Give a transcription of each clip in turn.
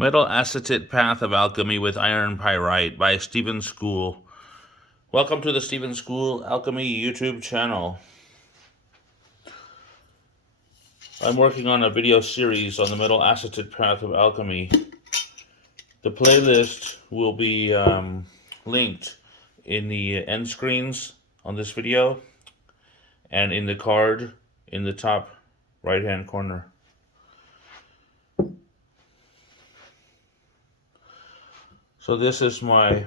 Metal Acetate Path of Alchemy with Iron Pyrite by Stephen School. Welcome to the Stephen School Alchemy YouTube channel. I'm working on a video series on the Metal Acetate Path of Alchemy. The playlist will be linked in the end screens on this video and in the card in the top right hand corner. So this is my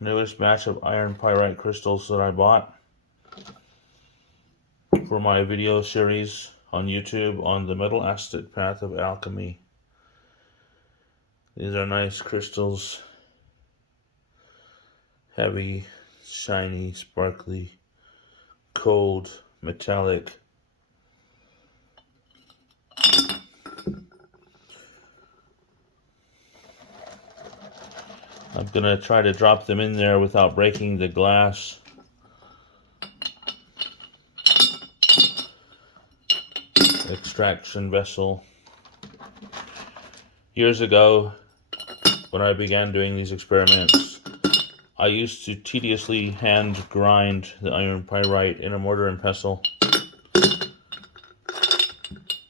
newest batch of iron pyrite crystals that I bought for my video series on YouTube on the Metal Acetate Path of Alchemy. These are nice crystals, heavy, shiny, sparkly, cold, metallic. I'm going to try to drop them in there without breaking the glass. Extraction vessel. Years ago, when I began doing these experiments, I used to tediously hand grind the iron pyrite in a mortar and pestle.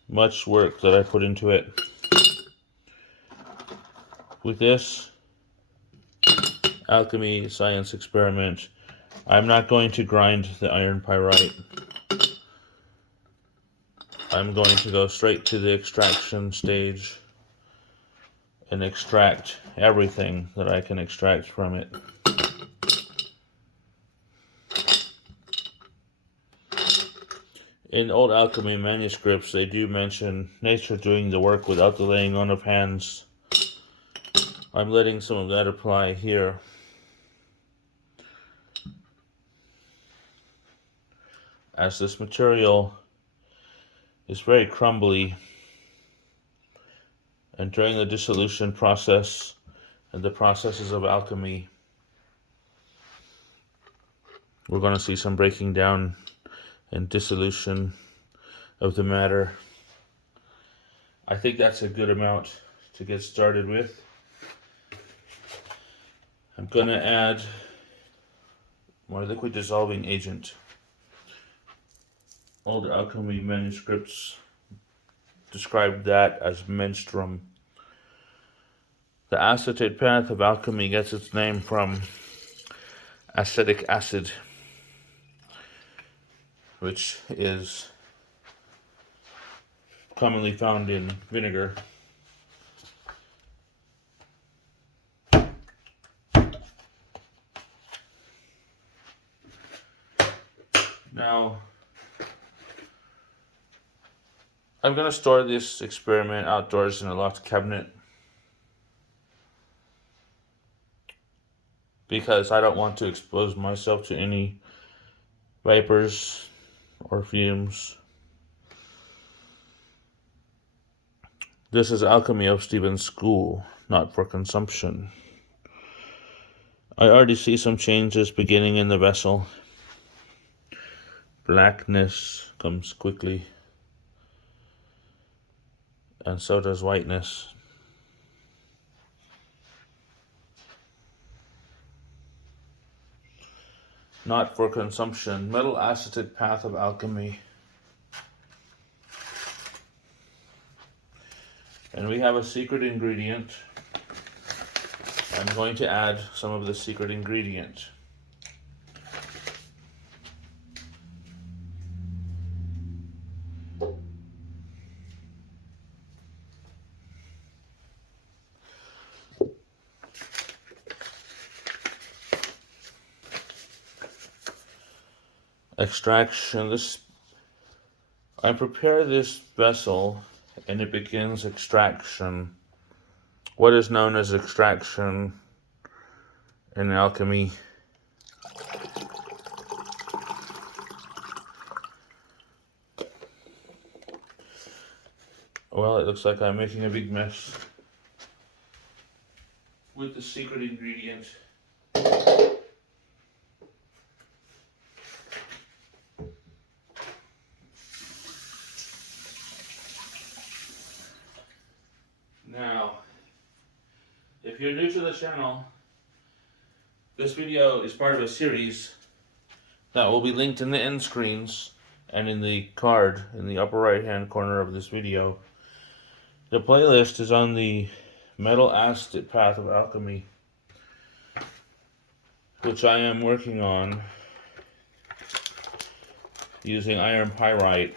Much work that I put into it. With this alchemy science experiment, I'm not going to grind the iron pyrite. I'm going to go straight to the extraction stage and extract everything that I can extract from it. In old alchemy manuscripts, they do mention nature doing the work without the laying on of hands. I'm letting some of that apply here. As this material is very crumbly, and during the dissolution process and the processes of alchemy, we're going to see some breaking down and dissolution of the matter. I think that's a good amount to get started with. I'm going to add my liquid dissolving agent. Old alchemy manuscripts described that as menstruum. The acetate path of alchemy gets its name from acetic acid, which is commonly found in vinegar. Now, I'm going to store this experiment outdoors in a locked cabinet because I don't want to expose myself to any vapors or fumes. This is alchemy of Stephen School, not for consumption. I already see some changes beginning in the vessel. Blackness comes quickly, and so does whiteness. Not for consumption. Metal Acetate Path of Alchemy. And we have a secret ingredient. I'm going to add some of the secret ingredient. Extraction. I prepare this vessel and it begins extraction. What is known as extraction in alchemy? Well, it looks like I'm making a big mess with the secret ingredient. Now, If you're new to the channel, this video is part of a series that will be linked in the end screens and in the card in the upper right hand corner of this video. The playlist is on the Metal Acetate path of alchemy, which I am working on using iron pyrite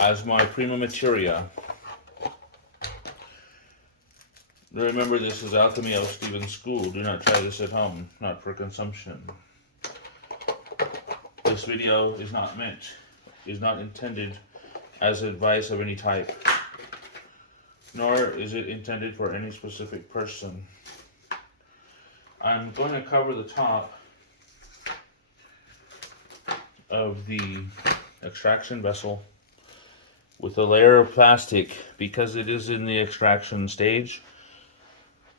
as my Prima Materia. Remember, this is alchemy out of Stephen's school. Do not try this at home, not for consumption. This video is not intended as advice of any type, nor is it intended for any specific person. I'm going to cover the top of the extraction vessel with a layer of plastic because it is in the extraction stage.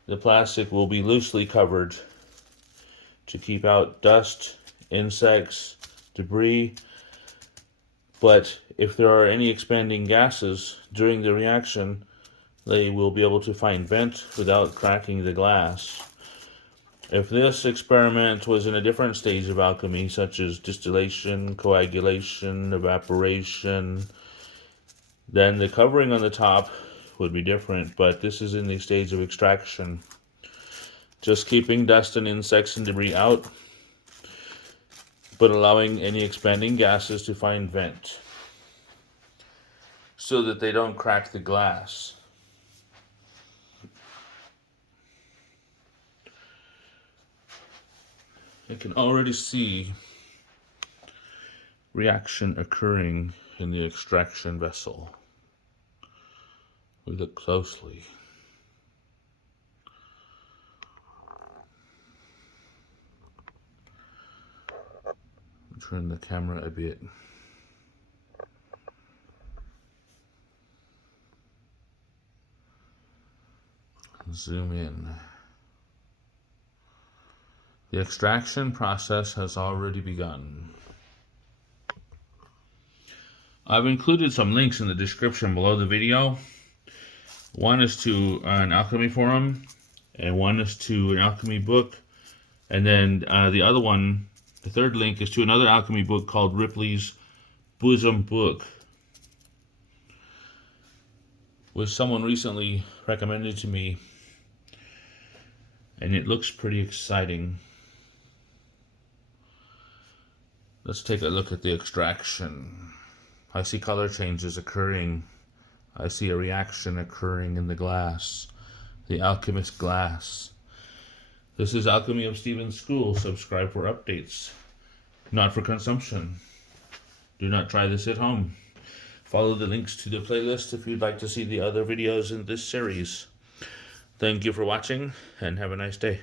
The plastic will be loosely covered to keep out dust, insects, debris, but if there are any expanding gases during the reaction, they will be able to find vent without cracking the glass. If this experiment was in a different stage of alchemy, such as distillation, coagulation, evaporation, then the covering on the top would be different, but this is in the stage of extraction. Just keeping dust and insects and debris out, but allowing any expanding gases to find vent so that they don't crack the glass. I can already see reaction occurring in the extraction vessel. We look closely. Turn the camera a bit. Zoom in. The extraction process has already begun. I've included some links in the description below the video. One is to an alchemy forum, and one is to an alchemy book, and then the other one, the third link, is to another alchemy book called Ripley's Bosom Book, which someone recently recommended to me, and it looks pretty exciting. Let's take a look at the extraction. I see color changes occurring. I see a reaction occurring in the glass, the Alchemist glass. This is Alchemy of Stephen's School. Subscribe for updates, not for consumption. Do not try this at home. Follow the links to the playlist if you'd like to see the other videos in this series. Thank you for watching, and have a nice day.